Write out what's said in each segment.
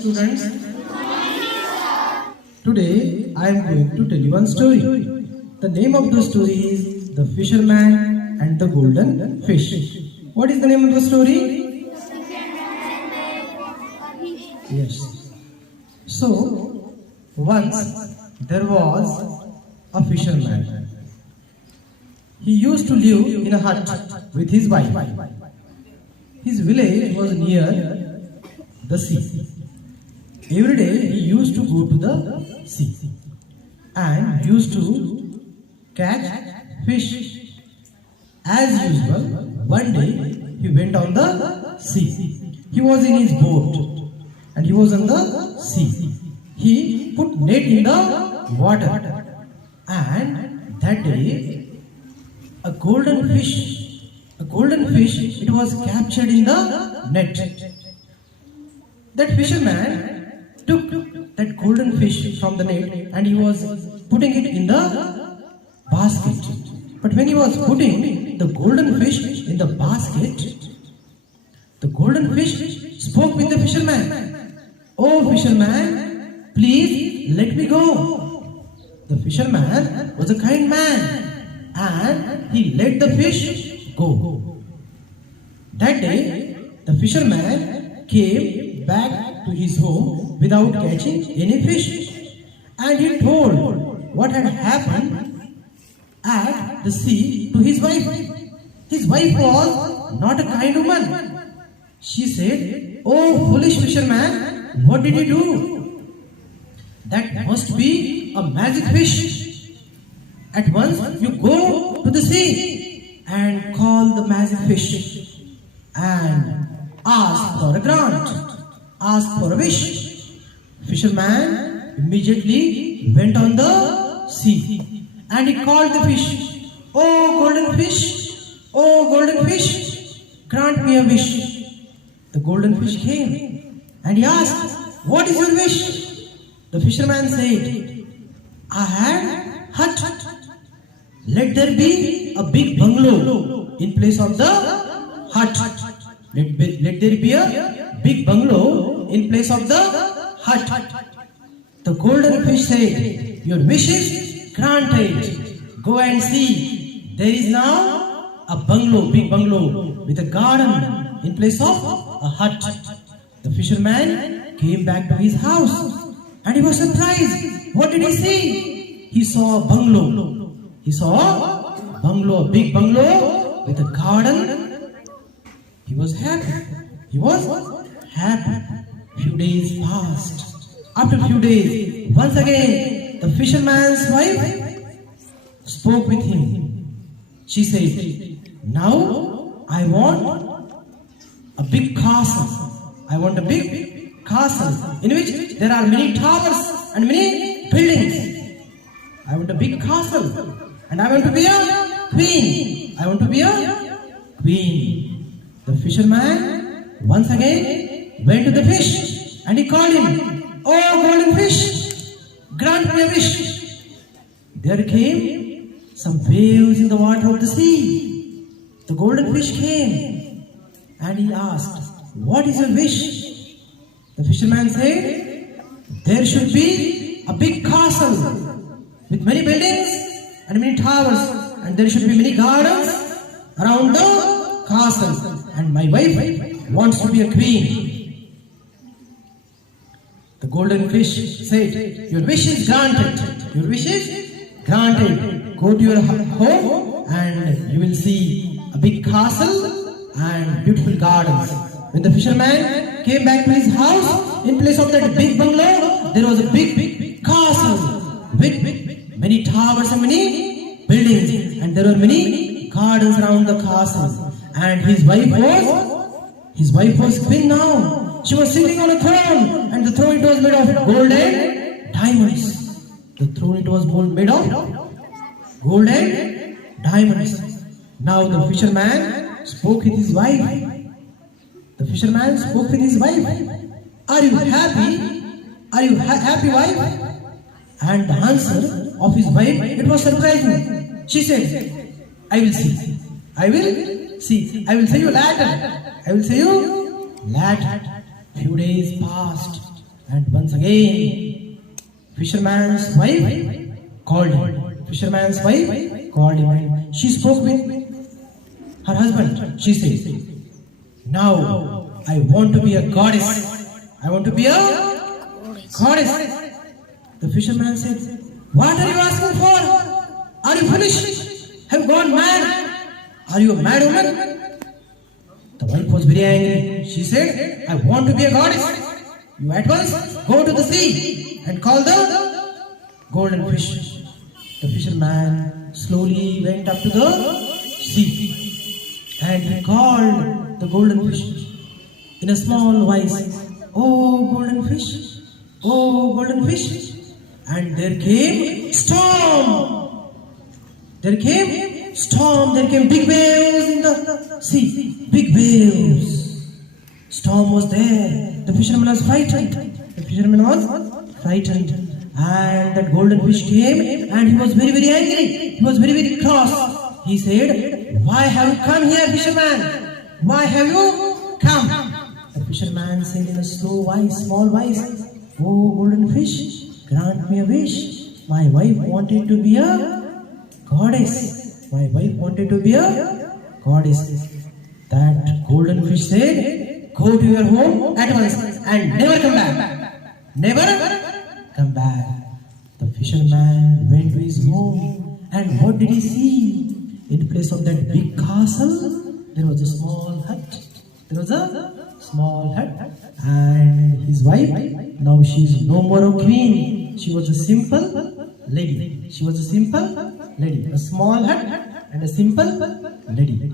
Students, today I am going to tell you one story. The name of the story is The Fisherman and the Golden Fish. What is the name of the story? Yes. So, once there was a fisherman. He used to live in a hut with his wife. His village was near the sea. Every day he used to go to the sea and used to catch fish. As usual, one day he went on the sea. He was in his boat and he was on the sea. He put net in the water and that day a golden fish, it was captured in the net. That fisherman took that golden fish from the net and he was putting it in the basket. But when he was putting the golden fish in the basket, the golden fish spoke with the fisherman. "Oh fisherman, please let me go." The fisherman was a kind man and he let the fish go. That day, the fisherman came back to his home without catching any fish. And he told what had happened at the sea to his wife. His wife was not a kind woman. She said, "Oh foolish fisherman, what did you do? That must be a magic fish. At once you go to the sea and call the magic fish and ask for a grant, ask for a wish." Fisherman immediately went on the sea and he called the fish, "Oh golden fish, oh golden fish, grant me a wish." The golden fish came and he asked, "What is your wish?" The fisherman said, "I had hut. Let there be a big bungalow in place of the hut. Let there be a big bungalow in place of the hut." The golden fish said, "Your wish is granted. Go and see. There is now a bungalow, big bungalow with a garden in place of a hut." The fisherman came back to his house and he was surprised. What did he see? He saw a bungalow. He saw a bungalow, a big bungalow with a garden. He was happy. He was happy. Few days passed. After a few days, once again, the fisherman's wife spoke with him. She said, "Now I want a big castle. I want a big castle in which there are many towers and many buildings. I want a big castle and I want to be a queen. I want to be a queen." The fisherman once again went to the fish and he called him, "Oh golden fish, grant me a wish." There came some waves in the water of the sea. The golden fish came and he asked, "What is your wish?" The fisherman said, "There should be a big castle with many buildings and many towers, and there should be many gardens around the castle, and my wife wants to be a queen." The golden fish said, "Your wish is granted. Your wish is granted. Go to your home and you will see a big castle and beautiful gardens." When the fisherman came back to his house, in place of that big bungalow, there was a big castle with many towers and many buildings, and there were many gardens around the castle. And his wife was queen now. She was sitting on a throne, and the throne it was made of gold and diamonds. The throne it was made of gold and diamonds. Now the fisherman spoke with his wife. The fisherman spoke with his wife. "Are you happy? Are you happy, wife?" And the answer of his wife, it was surprising. She said, "I will see. I will see. I will see you later. I will see you later." Few days passed. And once again, fisherman's wife called him. Fisherman's wife called him and she spoke with her husband. She said, now I want to be a goddess. I want to be a goddess. The fisherman said, what are you asking for? Are you finished? Have gone mad? Are you a mad woman? The wife was very angry. She said, I want to be a goddess. You at once go to the sea and call the golden fish. The fisherman slowly went up to the sea and he called the golden fish in a small voice, oh golden fish, oh golden fish. And there came storm. There came storm. There came big waves in the sea. Big waves. Storm was there. The fisherman was frightened. The fisherman was frightened. And that golden fish came and he was very, very angry. He was very, very cross. He said, why have you come here, fisherman? Why have you come? The fisherman said in a slow voice, small voice, oh golden fish, grant me a wish. My wife wanted to be a goddess. My wife wanted to be a goddess. That golden fish said, go to your home at once and never come back. Never come back. The fisherman went to his home and what did he see? In place of that big castle, there was a small hut. There was a small hut. And his wife, now she is no more a queen. She was a simple lady. She was a simple lady. A small hut and a simple lady.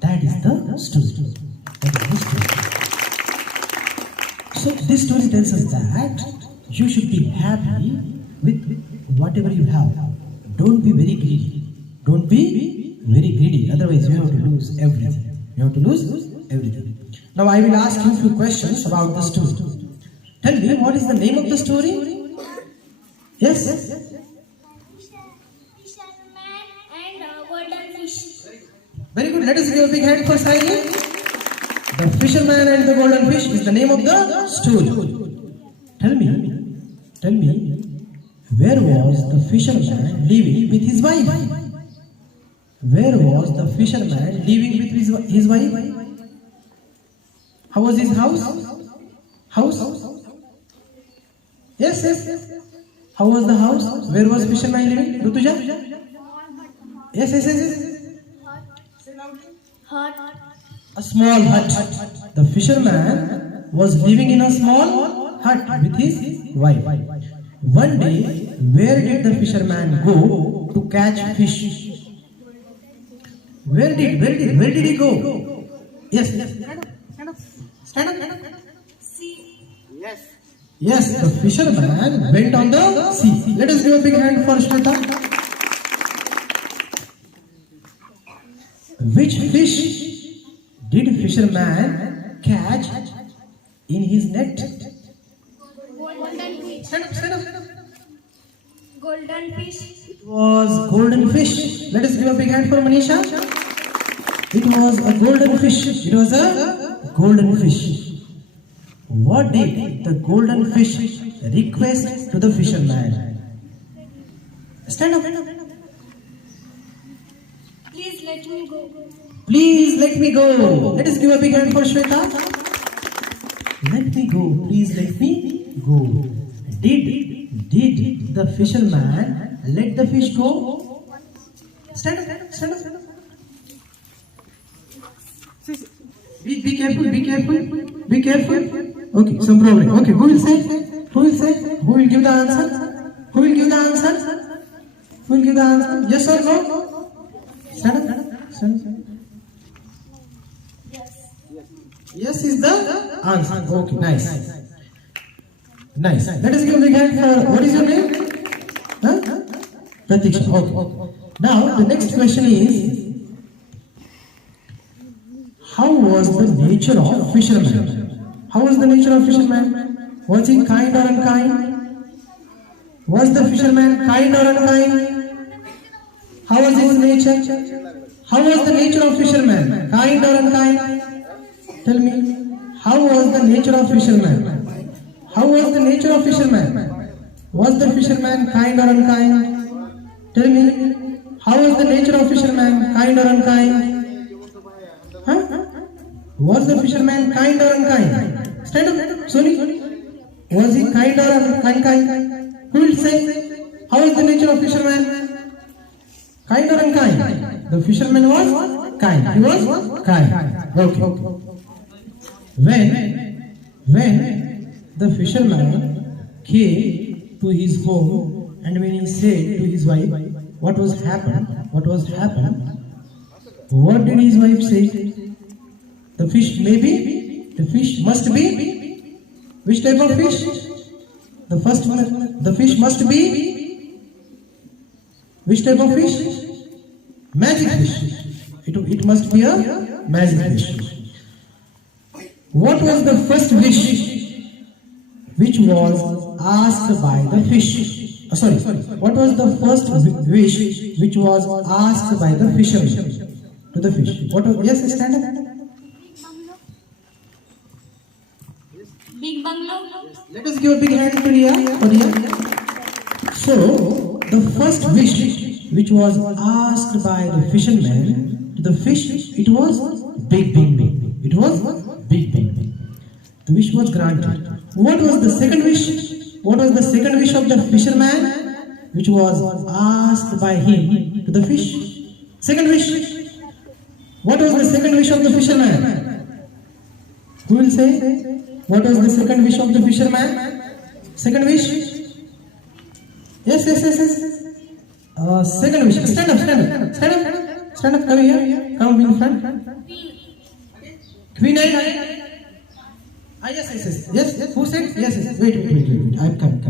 That is the story. That is the story. So this story tells us that you should be happy with whatever you have. Don't be very greedy. Don't be very greedy. Otherwise you have to lose everything. You have to lose everything. Now I will ask you a few questions about the story. Tell me, what is the name of the story? Yes? Fisherman and golden fish. Very good. Let us give a big hand for Saini. The fisherman and the golden fish is the name of the story. Tell me, where was the fisherman living with his wife? Where was the fisherman living with his wife? How was his house? House? Yes. How was the house? Where was fisherman living? Rutuja? Yes. Hut. A small hut. The fisherman was living in a small hut with his wife. One day, where did the fisherman go to catch fish? Where did he go? Yes. Stand up. Sea. Yes, the fisherman went on the sea. Let us give a big hand for Shweta. Which fish did fisherman catch in his net? Golden fish. Stand up. Golden fish. It was golden fish. Let us give a big hand for Manisha. It was a golden fish. What did the golden fish request to the fisherman? Stand up. Please let me go. Please let me go. Let us give a big hand for Shweta. Let me go. Please let me go. Did the fisherman let the fish go? Stand up. Be careful. Okay, some problem. Okay, who will say? Who will give the answer? Yes or no? Stand up. Yes is the answer. Okay, nice. Let us give a big hand for, what is your name? Pratiksha. Okay. Now, the next question is, how was the nature of fisherman? How was the nature of fisherman? Was he kind or unkind? Was the fisherman kind or unkind? How was his nature? How was the nature of fisherman? Kind or unkind? Tell me. How was the nature of fisherman? How was was the nature of fisherman? Was the fisherman kind or unkind? Tell me. How was the nature of fisherman? Kind or unkind? Huh? Was the fisherman kind or unkind? Stand up, Sony. Was he kind or unkind? Who will say? How is the nature of fisherman? Kind or unkind? The fisherman was kind. He was kind. Okay. When the fisherman came to his home and when he said to his wife, what was happened? What did his wife say? The fish may be, the fish must be. Which type of fish? The first one, the fish must be. Which type of fish? Magic fish. It must be a magic fish. What was the first wish which was asked by the fish? What was the first wish which was asked by the fisherman to the fish? What was, yes, stand up. Big bungalow. Let us give a big hand to Riya. So, the first wish which was asked by the fisherman to the fish, it was big. It was big. The wish was granted. What was the second wish? What was the second wish of the fisherman which was asked by him to the fish? Second wish. What was the second wish of the fisherman? Who will say? What was the second wish of the fisherman? Second wish? Yes. Second wish. Stand up. Come here. Come in front. Queen. Yes. Who said? Yes. Wait. I'm coming.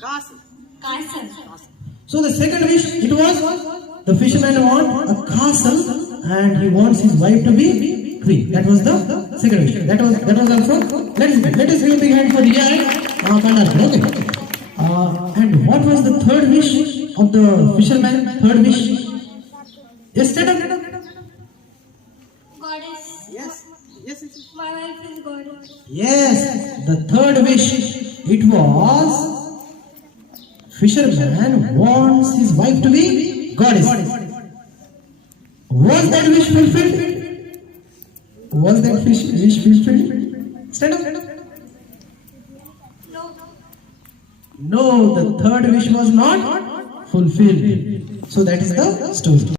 Castle. So the second wish, it was the fisherman want a castle and he wants his wife to be queen. That was the second wish. That was also. Let us give a big hand for Riya and Pandar. Okay. And what was the third wish of the fisherman? Third wish. Yes, stand up. Goddess. Yes. My wife is goddess. Yes, the third wish, it was fisherman wants his wife to be goddess. Was that wish fulfilled? Was that wish fulfilled? Stand up. No, the third wish was not fulfilled. So that is the story.